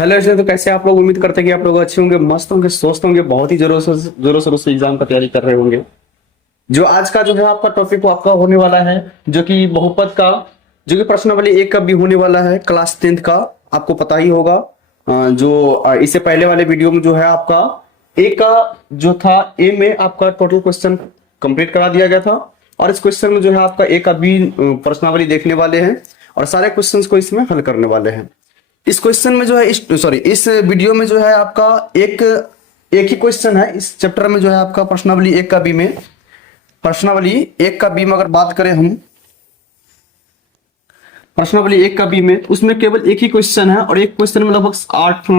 Hello ऐसे तो कैसे आप लोग। उम्मीद करते हैं कि आप लोग अच्छे होंगे, मस्त होंगे, स्वस्थ होंगे, बहुत ही जोरों शोरों से एग्जाम का तैयारी कर रहे होंगे। जो आज का जो है आपका टॉपिक वो आपका होने वाला है, जो कि बहुपद का, जो कि प्रश्नावली एक का भी होने वाला है क्लास 10th का। आपको पता ही होगा। इससे पहले वाले वीडियो में जो है आपका ए का जो था, ए में आपका टोटल क्वेश्चन कंप्लीट करा दिया गया था। और इस क्वेश्चन में जो है आपका ए का बी प्रश्नावली देखने वाले हैं और सारे क्वेश्चंस को इसमें हल करने वाले हैं। इस क्वेश्चन में जो है इस वीडियो में जो है आपका एक ही क्वेश्चन है। इस चैप्टर में जो है आपका प्रश्नावली एक का बी में, प्रश्नावली एक का बी में अगर बात करें हम, प्रश्नावली एक का बी में उसमें केवल एक ही क्वेश्चन है और एक क्वेश्चन में लगभग 8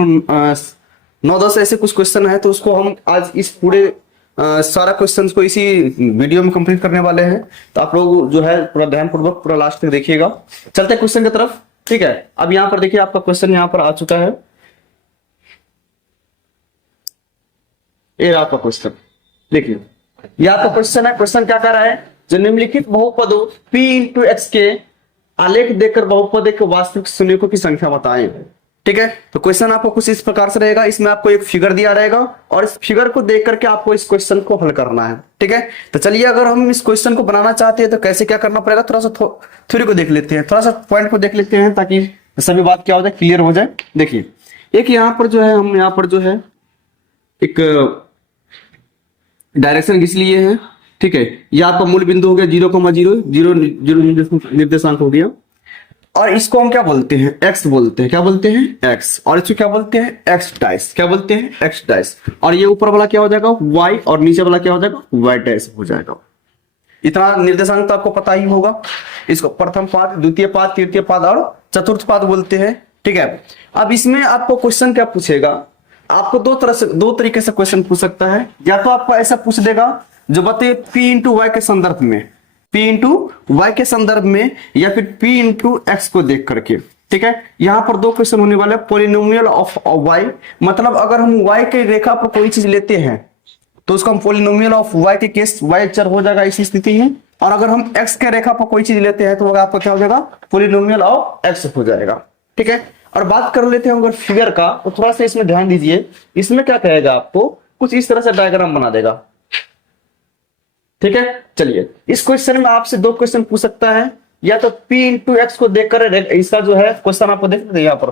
9 10 ऐसे कुछ क्वेश्चन है। तो उसको हम आज इस पूरे सारा क्वेश्चंस को इसी वीडियो में कंप्लीट करने वाले हैं। तो आप लोग जो है पूरा ध्यानपूर्वक पूरा लास्ट तक देखिएगा। चलते हैं क्वेश्चन की तरफ। ठीक है, अब यहां पर देखिए आपका क्वेश्चन यहां पर आ चुका है। ये रहा आपका क्वेश्चन, देखिए ये आपका क्वेश्चन है। क्वेश्चन क्या कर रहा है, जो निम्नलिखित बहुपदों p इंटू एक्स के आलेख देकर बहुपद के वास्तविक शून्यकों की संख्या बताएं। ठीक है, तो क्वेश्चन आपको कुछ इस प्रकार से रहेगा। इसमें आपको एक फिगर दिया रहेगा और इस फिगर को देख करके आपको इस क्वेश्चन को हल करना है। ठीक है, तो चलिए अगर हम इस क्वेश्चन को बनाना चाहते हैं तो कैसे क्या करना पड़ेगा, थोड़ा सा थ्योरी को देख लेते हैं, थोड़ा सा पॉइंट को देख लेते हैं ताकि सभी बात क्या हो जाए, क्लियर हो जाए। देखिए एक यहाँ पर जो है हम यहाँ पर जो है एक डायरेक्शन खींच लिए हैं। ठीक है, यह आपका मूल बिंदु हो गया 0,0 निर्देशांक हो गया। और इसको हम क्या बोलते हैं, एक्स बोलते हैं। क्या बोलते हैं, एक्स। और इसको क्या बोलते हैं, एक्स डैश। क्या बोलते हैं, एक्स डैश। और ये ऊपर वाला क्या हो जाएगा, वाई, और नीचे वाला क्या हो जाएगा, वाई डैश हो जाएगा। इतना निर्देशांक तो आपको पता ही होगा। इसको प्रथम पाद, द्वितीय पाद, तृतीय पाद और चतुर्थ पाद बोलते हैं। ठीक है, अब इसमें आपको क्वेश्चन क्या पूछेगा, आपको दो तरीके से क्वेश्चन पूछ सकता है। या तो आपको ऐसा पूछ देगा जो बताइए पी इंटू वाई के संदर्भ में, P इंटू वाई के संदर्भ में, या फिर P इंटू एक्स को देख करके। ठीक है, यहां पर दो क्वेश्चन होने वाले हैं। पोलिनोमियल ऑफ वाई, मतलब अगर हम वाई के रेखा पर कोई चीज लेते हैं तो उसका हम पोलिनोमियल ऑफ वाई के केस वाई चर हो जाएगा इसी स्थिति में। और अगर हम एक्स के रेखा पर कोई चीज लेते हैं तो आपका क्या हो जाएगा, पोलिनोमियल ऑफ एक्स हो जाएगा। ठीक है, और बात कर लेते हैं अगर फिगर का, तो थोड़ा सा इसमें ध्यान दीजिए। इसमें क्या कहेगा, आपको कुछ इस तरह से डायग्राम बना देगा। ठीक है, चलिए इस क्वेश्चन में आपसे दो क्वेश्चन पूछ सकता है। या तो p इंटू एक्स को देखकर, इसका जो है क्वेश्चन आपको देख सकते हैं। यहाँ पर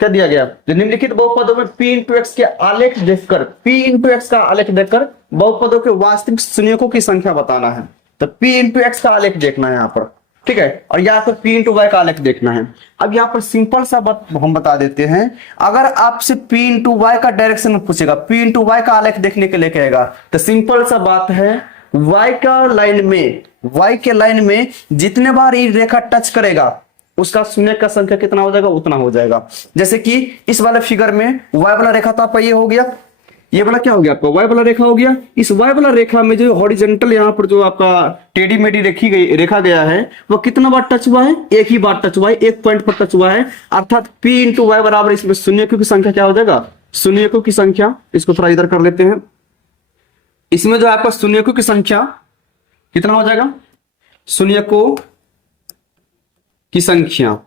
क्या दिया गया, जो निम्नलिखित बहुपदों में p इंटू एक्स के आलेख देखकर, p इंटू एक्स का आलेख देखकर बहुपदों के वास्तविक शून्यकों की संख्या बताना है। तो p इंटू एक्स का आलेख देखना है यहाँ पर। ठीक है, और यहाँ पर p इंटू वाई का आलेख देखना है। अब यहाँ पर सिंपल सा बात हम बता देते हैं। अगर आपसे p इंटू वाई का डायरेक्शन में पूछेगा, p इंटू वाई का आलेख देखने के लिए कहेगा, तो सिंपल सा बात है, y का लाइन में, y के लाइन में जितने बार ये रेखा टच करेगा उसका शून्य का संख्या कितना हो जाएगा, उतना हो जाएगा। जैसे कि इस वाले फिगर में y वाला रेखा तो आपका ये हो गया, ये वाला क्या हो गया आपका, y वाला रेखा हो गया। इस y वाला रेखा में जो हॉरिजॉन्टल यहाँ पर जो आपका टेढ़ी मेढ़ी रेखा गया है वो कितना बार टच हुआ है, एक ही बार टच हुआ है, एक पॉइंट पर टच हुआ है। अर्थात p इंटू वाई बराबर इसमें शून्यकों की संख्या क्या हो जाएगा, शून्यकों की संख्या। इसको थोड़ा इधर कर लेते हैं। इसमें जो आपका शून्यकों की संख्या कितना हो जाएगा, शून्यकों की संख्या,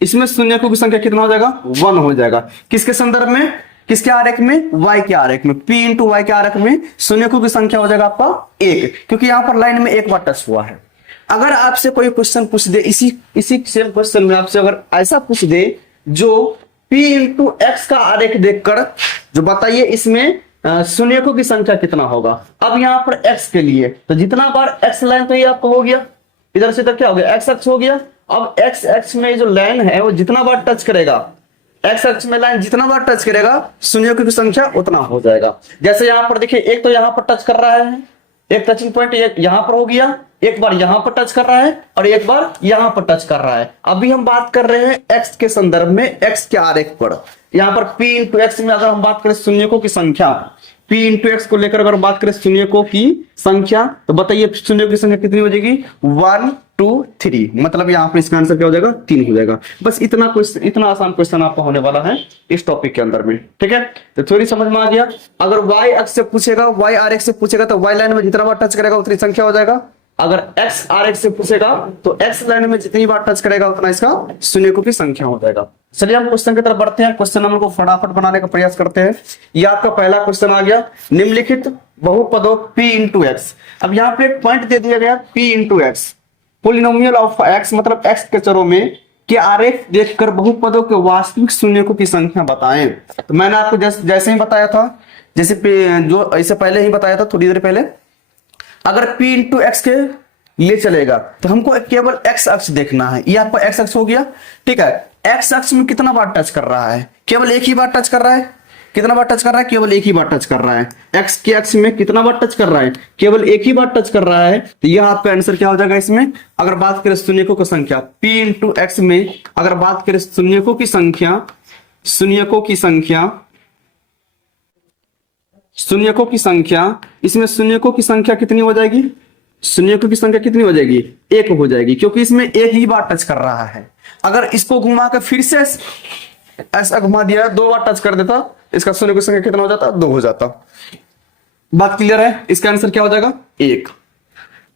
इसमें शून्यकों की संख्या कितना हो जाएगा, 1 हो जाएगा। किसके संदर्भ में, किसके आरेख में, y के आरेख में। p इंटू वाई के आरेख में शून्यकों की संख्या हो जाएगा आपका 1, क्योंकि यहां पर लाइन में एक बार टच हुआ है। अगर आपसे कोई क्वेश्चन पूछ दे, इसी सेम क्वेश्चन में आपसे अगर ऐसा पूछ दे जो p इंटू एक्स का आरेख देखकर जो बताइए इसमें शून्यकों की संख्या कितना होगा। अब यहाँ पर x के लिए तो जितना बार x लाइन, तो ये आपको हो गया, इधर से इधर क्या हो गया, x अक्ष हो गया। अब x अक्ष में जो लाइन है वो जितना बार टच करेगा, x अक्ष में लाइन जितना बार टच करेगा शून्यकों की संख्या उतना हो जाएगा। जैसे यहाँ पर देखिए, एक तो यहाँ पर टच कर रहा है, एक टचिंग पॉइंट यहाँ पर हो गया, एक बार यहाँ पर टच कर रहा है और एक बार यहाँ पर टच कर रहा है। अभी हम बात कर रहे हैं x के संदर्भ में, x के आरेख पर। यहाँ पर p इंटू एक्स में अगर हम बात करें शून्यकों की संख्या, p इंटू एक्स को लेकर अगर बात करें शून्यकों की संख्या, तो बताइए शून्यकों की संख्या कितनी हो जाएगी, 1 2 3। मतलब यहाँ पर इसका आंसर क्या हो जाएगा, 3 हो जाएगा। बस इतना क्वेश्चन, इतना आसान क्वेश्चन आपका होने वाला है इस टॉपिक के अंदर में। ठीक है, तो थोड़ी समझ में आ गया। अगर y अक्ष से पूछेगा, y आरेख से पूछेगा, तो y लाइन में जितना बार टच करेगा उतनी संख्या हो जाएगा। अगर एक्स आर एक्स से पूछेगा तो एक्स लाइन में जितनी बार टच करेगा उतना इसका शून्यकों की संख्या हो जाएगा। चलिए हम क्वेश्चन की तरफ बढ़ते हैं। क्वेश्चन नंबर को फटाफट बनाने का प्रयास करते हैं। ये आपका पहला क्वेश्चन आ गया, निम्नलिखित बहुपदों p इंटू एक्स। अब यहाँ पे एक पॉइंट दे दिया गया p into x, polynomial of x मतलब x के चरों में के आरेख देखकर बहुपदों के वास्तविक शून्यकों की संख्या बताएं। तो मैंने आपको जैसे ही बताया था, जैसे जो ऐसे पहले ही बताया था थोड़ी देर पहले, अगर p इंटू एक्स के लिए चलेगा तो हमको केवल x अक्ष देखना है। ये आपका x अक्ष हो गया, ठीक है। x अक्ष में कितना बार टच कर रहा है? केवल एक ही बार टच कर रहा है। कितना बार टच कर रहा है? केवल एक ही बार टच कर रहा है। x के अक्ष में कितना बार टच कर रहा है? केवल एक ही बार टच कर रहा है। तो यह आपका आंसर क्या हो जाएगा इसमें? अगर बात करें शून्यकों की संख्या p इंटू एक्स में, अगर बात करें शून्यकों की संख्या, शून्यकों की संख्या, शून्यकों की संख्या, इसमें शून्यकों की संख्या कितनी हो जाएगी? शून्यकों की संख्या कितनी हो जाएगी? एक हो जाएगी, क्योंकि इसमें एक ही बार टच कर रहा है। अगर इसको घुमा कर फिर से ऐसा घुमा दिया, दो बार टच कर देता, इसका शून्य की संख्या कितना हो जाता? दो हो जाता। बात क्लियर है? इसका आंसर क्या हो जाएगा? एक।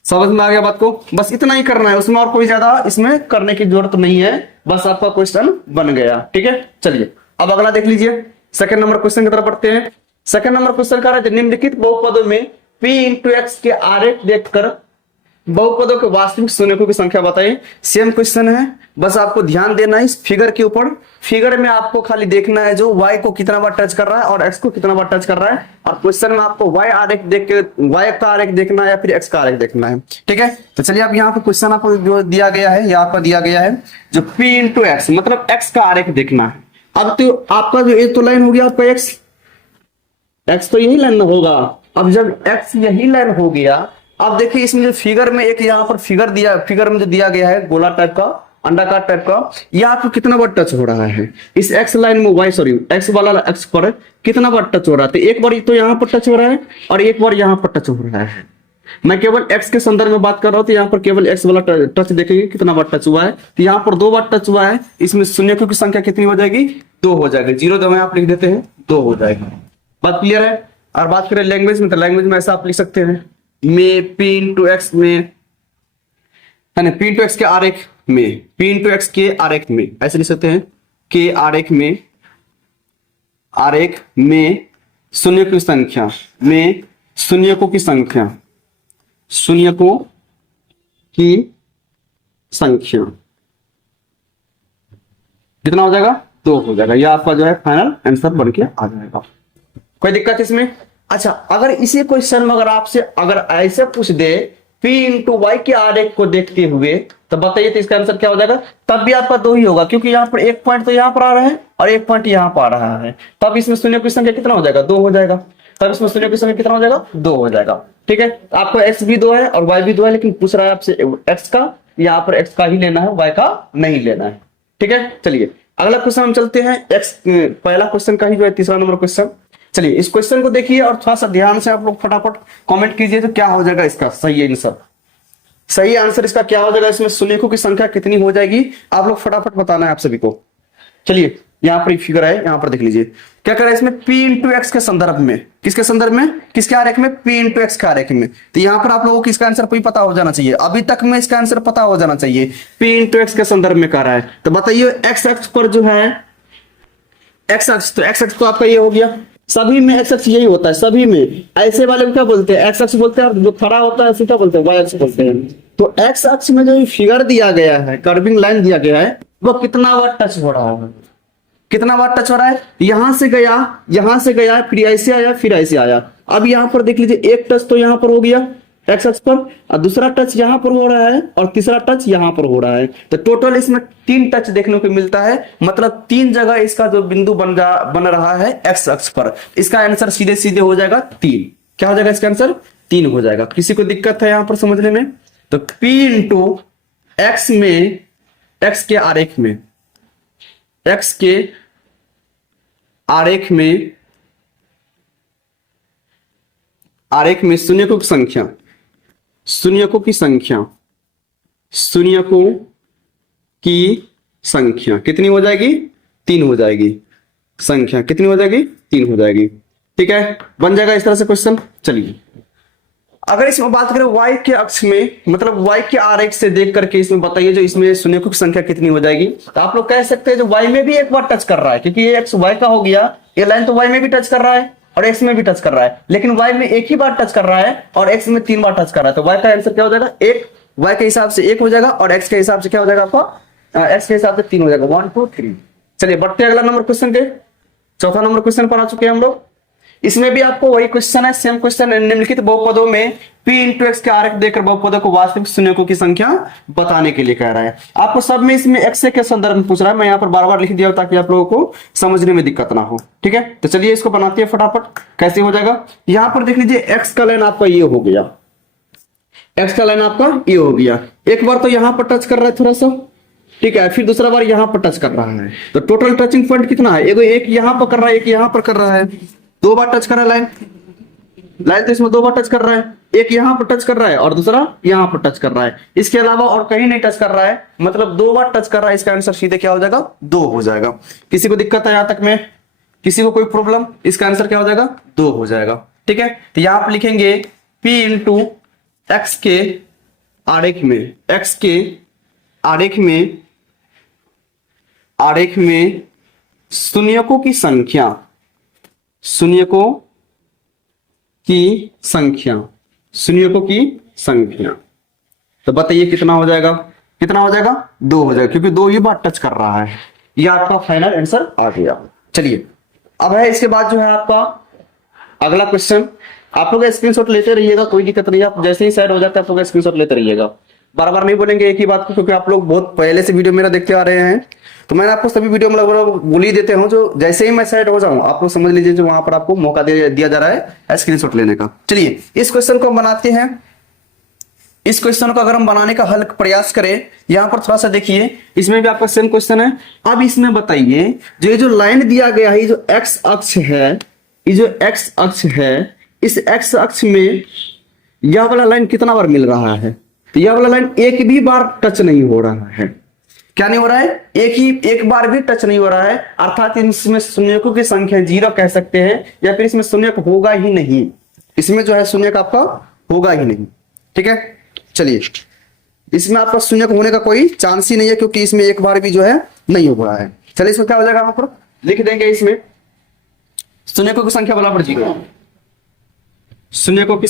समझ में आ गया बात को? बस इतना ही करना है, उसमें और कोई ज्यादा इसमें करने की जरूरत नहीं है। बस आपका क्वेश्चन बन गया, ठीक है। चलिए अब अगला देख लीजिए, सेकंड नंबर क्वेश्चन की तरफ बढ़ते हैं। सेकंड नंबर क्वेश्चन कह रहा है निम्नलिखित बहुपदों में p इंटू एक्स के आरेख देखकर बहुपदों के वास्तविक शून्यकों की संख्या बताइए। सेम क्वेश्चन है, बस आपको ध्यान देना है इस फिगर के ऊपर। फिगर में आपको खाली देखना है जो y को कितना बार टच कर रहा है और x को कितना बार टच कर रहा है, और क्वेश्चन में आपको y आरेख देख के y का आरेख देखना है या फिर x का आरेख देखना है, ठीक है। तो चलिए अब यहाँ पे क्वेश्चन आपको जो दिया गया है, यहाँ पर दिया गया है जो p इंटू एक्स मतलब x का आरेख देखना है। अब तो आपका जो एक तो लाइन हो गया आपका x तो यही लाइन होगा। अब जब x यही लाइन हो गया, अब देखिए इसमें जो फिगर में एक यहाँ पर फिगर में जो दिया गया है गोला टाइप का, अंडाकार टाइप का, यहाँ पर कितना बार टच हो रहा है? इस x लाइन में x वाला x पर कितना बार टच हो रहा है? तो एक बार तो यहाँ पर टच हो रहा है और एक बार यहाँ पर टच हो रहा है। मैं केवल x के संदर्भ में बात कर रहा हूं, तो यहाँ पर केवल x वाला टच देखेंगे कितना बार टच हुआ है। तो यहाँ पर दो बार टच हुआ है, इसमें शून्यकों की संख्या कितनी हो जाएगी? दो हो जाएगी। जीरो दो आप लिख देते हैं, दो हो जाएगा। बात क्लियर है? और बात करें लैंग्वेज में, तो लैंग्वेज में ऐसा आप लिख सकते हैं में p इंटू एक्स में, है ना, p इंटू एक्स के आरेख में, p इंटू एक्स के आरेख में ऐसे लिख सकते हैं, के आरेख में शून्यकों की संख्या, में शून्यकों की संख्या, शून्यकों की संख्या कितना हो जाएगा? दो हो जाएगा। यह आपका जो है फाइनल आंसर बन के आ जाएगा। कोई दिक्कत इसमें? अच्छा, अगर इसी क्वेश्चन में अगर आपसे अगर ऐसे पूछ दे p इंटू वाई के आरेख को देखते हुए, तो बताइए तो इसका आंसर क्या हो जाएगा? तब भी आपका दो ही होगा, क्योंकि यहाँ पर एक पॉइंट तो यहाँ पर आ रहा है और एक पॉइंट यहाँ पर आ रहा है। तब इसमें शून्य की संख्या कितना हो जाएगा? दो हो जाएगा। तब इसमें शून्य की संख्या कितना हो जाएगा? दो हो जाएगा, ठीक है। आपको x भी दो है और y भी दो है, लेकिन पूछ रहा है आपसे x का, यहाँ पर x का ही लेना है, y का नहीं लेना है, ठीक है। चलिए अगला क्वेश्चन हम चलते हैं। पहला क्वेश्चन का ही जो है तीसरा नंबर क्वेश्चन। चलिए इस क्वेश्चन को देखिए और थोड़ा सा ध्यान से आप लोग फटाफट कमेंट कीजिए तो क्या हो जाएगा इसका सही आंसर। सही आंसर इसका क्या हो जाएगा? इसमें शून्यकों की संख्या कितनी हो जाएगी? आप लोग फटाफट बताना है आप सभी को। चलिए यहाँ पर फिगर है, यहाँ पर देख लीजिए क्या कर रहा है इसमें p इंटू एक्स के संदर्भ में, किसके संदर्भ में, किसके आरेख में? p इंटू एक्स के आरेख में। तो यहाँ पर आप लोगों को इसका आंसर कोई पता हो जाना चाहिए, अभी तक में इसका आंसर पता हो जाना चाहिए। p इंटू एक्स के संदर्भ में कर रहा है, तो बताइए x अक्ष पर जो है x अक्ष, तो x अक्ष तो आपका ये हो गया। सभी में x अक्ष यही होता है, सभी में। ऐसे वाले को क्या बोलते हैं? x अक्ष बोलते हैं, और जो खड़ा होता है उसे क्या बोलते हैं? y अक्ष बोलते हैं। तो x अक्ष में जो फिगर दिया गया है, कर्विंग लाइन दिया गया है, वो कितना बार टच हो रहा है? कितना बार टच हो रहा है? यहां से गया, फिर ऐसे आया, फिर ऐसे आया। अब यहां पर देख लीजिए, एक टच तो यहां पर हो गया एक्स अक्ष पर, और दूसरा टच यहां पर हो रहा है, और तीसरा टच यहां पर हो रहा है। तो टोटल इसमें 3 टच देखने को मिलता है, मतलब 3 जगह इसका जो बिंदु बन रहा है एक्स अक्ष पर। इसका आंसर सीधे सीधे हो जाएगा 3। क्या हो जाएगा इसका आंसर? 3 हो जाएगा। किसी को दिक्कत है यहां पर समझने में? तो p इंटू एक्स में, एक्स के आरेख में, एक्स के आरेख में शून्यकों की संख्या, शून्यकों की संख्या कितनी हो जाएगी? 3 हो जाएगी। संख्या कितनी हो जाएगी? 3 हो जाएगी, ठीक है। बन जाएगा इस तरह से क्वेश्चन। चलिए अगर इसमें बात करें y के अक्ष में, मतलब y के आरेख से देख करके इसमें बताइए जो इसमें शून्यकों की संख्या कितनी हो जाएगी। तो आप लोग कह सकते हैं जो y में भी एक बार टच कर रहा है, क्योंकि ये x y का हो गया, ये लाइन तो y में भी टच कर रहा है और x में भी टच कर रहा है, लेकिन y में एक ही बार टच कर रहा है और x में 3 बार टच कर रहा है। तो y का आंसर क्या हो जाएगा, एक, y के हिसाब से 1 हो जाएगा और x के हिसाब से क्या हो जाएगा आपका, x के हिसाब से 3 हो जाएगा, 1 2 3। चलिए बढ़ते हैं अगला नंबर क्वेश्चन के, चौथा नंबर क्वेश्चन पर आ चुके हैं हम लोग। इसमें भी आपको वही क्वेश्चन है, सेम क्वेश्चन है। निम्नलिखित बहुपदों में p इंटू एक्स के आरेख देकर बहुपदों को वास्तविक शून्यकों की संख्या बताने के लिए कह रहा है। आपको सब में इसमें x के संदर्भ में पूछ रहा है, मैं यहाँ पर बार बार लिख दिया ताकि आप लोगों को समझने में दिक्कत ना हो। ठीक है, तो चलिए इसको बनाते हैं फटाफट। कैसे हो जाएगा, यहाँ पर देख लीजिए x का लाइन आपका ये हो गया, x का लाइन आपका ये हो गया। एक बार तो यहाँ पर टच कर रहा है थोड़ा सा, ठीक है, फिर दूसरा बार यहाँ पर टच कर रहा है। तो टोटल टचिंग पॉइंट कितना है, एक यहाँ पर कर रहा है, एक यहाँ पर कर रहा है, 2 बार टच कर रहा है लाइन तो इसमें 2 बार टच कर रहा है, एक यहाँ पर टच कर रहा है और दूसरा यहाँ पर टच कर रहा है। इसके अलावा और कहीं नहीं टच कर रहा है, मतलब 2 बार टच कर रहा है। इसका आंसर सीधे क्या हो जाएगा, 2 हो जाएगा। किसी को दिक्कत है यहां तक में, किसी को कोई प्रॉब्लम, इसका आंसर क्या हो जाएगा, 2 हो जाएगा। ठीक है, तो यहां पर लिखेंगे p इंटू एक्स के आरेख में, x के आरेख में शून्यकों की संख्या, शून्यकों की संख्या। तो बताइए कितना हो जाएगा, 2 हो जाएगा, क्योंकि 2 ही बार टच कर रहा है। ये आपका फाइनल आंसर आ गया। चलिए अब है इसके बाद जो है आपका अगला क्वेश्चन। आप लोग स्क्रीनशॉट लेते रहिएगा, कोई दिक्कत नहीं है। आप जैसे ही साइड हो जाता है आप लोग स्क्रीनशॉट लेते रहिएगा, बार बार नहीं बोलेंगे एक ही बात को, क्योंकि आप लोग बहुत पहले से वीडियो मेरा देखते आ रहे हैं। तो मैंने आपको सभी वीडियो में लगभग बोल ही देते हूं, जो जैसे ही मैं साइड हो जाऊं आप लोग समझ लीजिए जो वहां पर आपको मौका दिया जा रहा है स्क्रीनशॉट लेने का। चलिए इस क्वेश्चन को हम बनाते हैं। इस क्वेश्चन को अगर हम बनाने का हल प्रयास करें, यहां पर थोड़ा सा देखिए, इसमें भी आपका सेम क्वेश्चन है। अब इसमें बताइए जो ये जो लाइन दिया गया है, ये जो एक्स अक्ष है, ये जो एक्स अक्ष है, इस एक्स अक्ष में यह वाला लाइन कितना बार मिल रहा है। तो यह वाला लाइन एक भी बार टच नहीं हो रहा है। क्या नहीं हो रहा है, एक बार भी टच नहीं हो रहा है, अर्थात इसमें शून्यकों की संख्या 0 कह सकते हैं, या फिर इसमें शून्यक होगा ही नहीं। इसमें जो है शून्यक आपका होगा ही नहीं। ठीक है, चलिए इसमें आपका शून्यक होने का कोई चांस ही नहीं है, क्योंकि इसमें एक बार भी जो है नहीं हो रहा है। चलिए इसमें क्या हो जाएगा, आप लिख देंगे इसमें शून्यकों की संख्या बराबर 0, शून्यकों की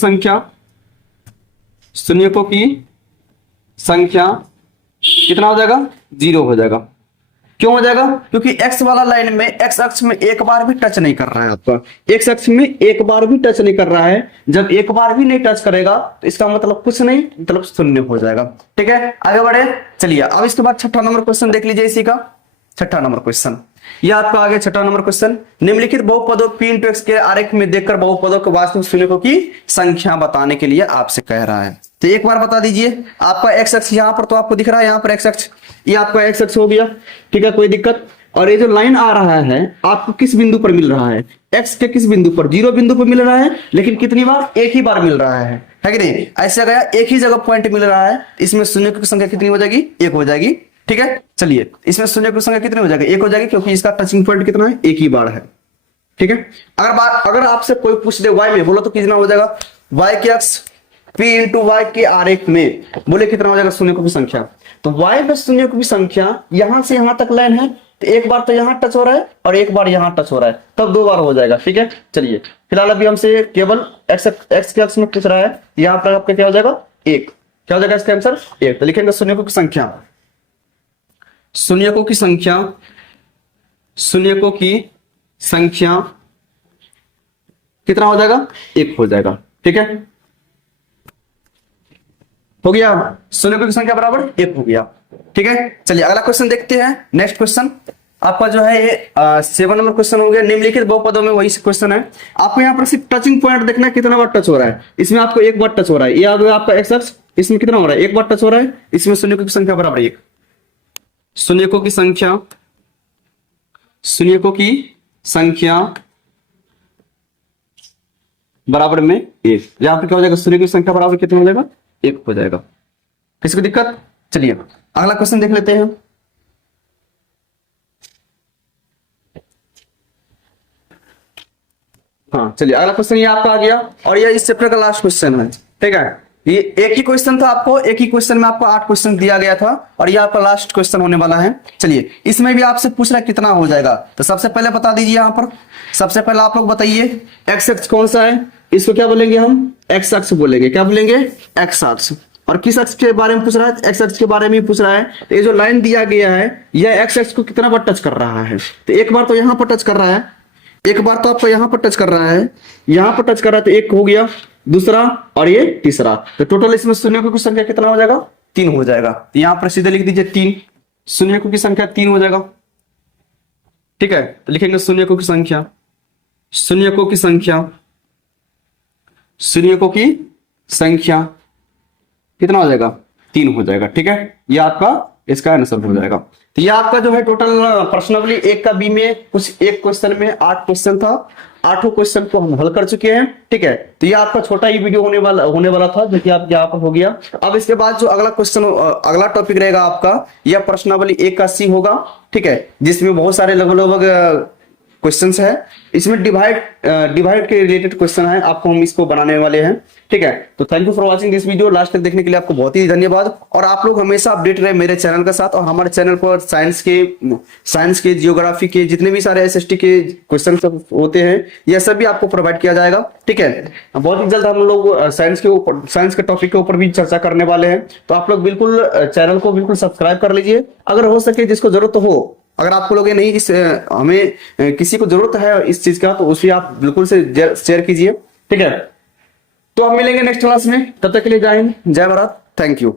संख्या कितना हो जाएगा, 0 हो जाएगा। क्यों हो जाएगा, क्योंकि x वाला लाइन में x अक्ष में एक बार भी टच नहीं कर रहा है आपका, x अक्ष में एक बार भी टच नहीं कर रहा है। जब एक बार भी नहीं टच करेगा तो इसका मतलब कुछ नहीं, मतलब शून्य हो जाएगा। ठीक है, आगे बढ़े। चलिए अब इसके बाद 6ठा नंबर क्वेश्चन देख लीजिए। इसी का 6ठा नंबर क्वेश्चन, यह आपका आगे 6ठा नंबर क्वेश्चन। निम्नलिखित बहुपदों p इंटू एक्स के आरेख में देखकर बहुपदों को वास्तविक शून्यकों की संख्या बताने के लिए आपसे कह रहा है। तो एक बार बता दीजिए, आपका एक्स अक्ष यहाँ पर तो आपको दिख रहा है, यहाँ पर एक्स अक्ष, ये आपका एक्स अक्ष हो गया। ठीक है, कोई दिक्कत। और ये जो लाइन आ रहा है आपको किस बिंदु पर मिल रहा है, एक्स के किस बिंदु पर, 0 बिंदु पर मिल रहा है, लेकिन कितनी बार, एक ही बार मिल रहा है कि नहीं। ऐसे गया एक ही जगह पॉइंट मिल रहा है, इसमें शून्यकों की संख्या कितनी हो जाएगी, 1 हो जाएगी। ठीक है, चलिए इसमें शून्यकों की संख्या कितनी हो जाएगी, 1 हो जाएगी, क्योंकि इसका टचिंग पॉइंट कितना है, एक ही बार है। ठीक है, अगर आपसे कोई पूछ दे y में, बोलो तो कितना हो जाएगा, y के अक्ष p इंटू वाई के आरेख में, बोले कितना हो जाएगा शून्यकों की संख्या। तो y में शून्यकों की संख्या यहां से यहां तक लाइन है, तो एक बार तो यहां टच हो रहा है और एक बार यहां टच हो रहा है, तब 2 बार हो जाएगा। ठीक है, चलिए फिलहाल अभी हमसे केवल x के अक्ष में पूछ रहा है, यहां पर आपका क्या हो जाएगा, 1। क्या हो जाएगा इसका आंसर, 1। तो लिखेंगे शून्यकों की संख्या, शून्यकों की संख्या कितना हो जाएगा, 1 हो जाएगा। ठीक है, हो गया, शून्यकों की संख्या बराबर 1 हो गया। ठीक है, चलिए अगला क्वेश्चन देखते हैं। नेक्स्ट क्वेश्चन आपका जो है ये 7 नंबर क्वेश्चन हो गया। निम्नलिखित बहुपदों में वही क्वेश्चन है। आपको यहाँ पर सिर्फ टचिंग पॉइंट देखना है, कितना बार टच हो रहा है। इसमें आपको 1 बार टच हो रहा है, ये आपका एक्स अक्ष, इसमें कितना हो रहा है, 1 बार टच हो रहा है। इसमें शून्यकों की संख्या बराबर 1, शून्यकों की संख्या बराबर में 1। यहां पर क्या हो जाएगा, शून्य की संख्या बराबर कितना हो जाएगा, 1 हो जाएगा। किसी को दिक्कत। चलिए अगला क्वेश्चन देख लेते हैं। हाँ चलिए अगला क्वेश्चन ये आपका आ गया, और ये इस चैप्टर का लास्ट क्वेश्चन है। ठीक है, ये एक ही क्वेश्चन था, आपको एक ही क्वेश्चन में आपको 8 क्वेश्चन दिया गया था और ये आपका लास्ट क्वेश्चन होने वाला है। चलिए इसमें भी आपसे पूछ रहा है कितना हो जाएगा, तो सबसे पहले बता दीजिए यहाँ पर, सबसे पहले आप लोग बताइए एक्स अक्ष कौन सा है, इसको क्या बोलेंगे हम, एक्स अक्ष बोलेंगे। क्या बोलेंगे, एक्स अक्ष। और किस अक्ष के बारे में पूछ रहा है, एक्स अक्ष के बारे में पूछ रहा है। तो ये जो लाइन दिया गया है यह एक्स अक्ष को कितना बार टच कर रहा है, तो एक बार तो यहाँ पर टच कर रहा है, एक बार तो आपको यहाँ पर टच कर रहा है, यहाँ पर टच कर रहा है, तो एक हो गया, दूसरा और ये तीसरा, तो टोटल इसमें शून्यकों की संख्या कितना हो जाएगा, 3 हो जाएगा। तो यहाँ पर सीधे लिख दीजिए 3, शून्यकों की संख्या 3 हो जाएगा। ठीक है, तो लिखेंगे शून्यकों की संख्या, शून्यकों की संख्या, शून्यकों की संख्या कितना हो जाएगा, 3 हो जाएगा। ठीक है, ये आपका इसका आंसर हो जाएगा। तो ये आपका जो है टोटल प्रश्नावली 1 का बी में कुछ एक क्वेश्चन में 8 क्वेश्चन था, 8 क्वेश्चन को हम हल कर चुके हैं। ठीक है, तो ये आपका छोटा ही वीडियो होने वाला था जो कि आप यहाँ पर हो गया। अब इसके बाद जो अगला क्वेश्चन, अगला टॉपिक रहेगा आपका, यह प्रश्नावली 1 का सी होगा। ठीक है, जिसमें बहुत सारे लगभग क्वेश्चंस है, इसमें डिवाइड के रिलेटेड क्वेश्चन है, आपको हम इसको बनाने वाले हैं। ठीक है, तो thank you for watching this video, last तक देखने के लिए आपको बहुत ही धन्यवाद। और आप लोग हमेशा अपडेट रहे मेरे चैनल के साथ, और हमारे चैनल पर साइंस के जियोग्राफी के जितने भी सारे एसएसटी के क्वेश्चन होते हैं यह सभी आपको प्रोवाइड किया जाएगा। ठीक है, बहुत ही जल्द हम लोग साइंस के टॉपिक के ऊपर भी चर्चा करने वाले हैं, तो आप लोग बिल्कुल चैनल को बिल्कुल सब्सक्राइब कर लीजिए। अगर हो सके, जिसको जरूरत हो, अगर आपको लोग नहीं हमें किसी को जरूरत है इस चीज का, तो उसे आप बिल्कुल से शेयर कीजिए। ठीक है, तो हम मिलेंगे नेक्स्ट क्लास में, तब तक के लिए जय हिंद, जय भारत, थैंक यू।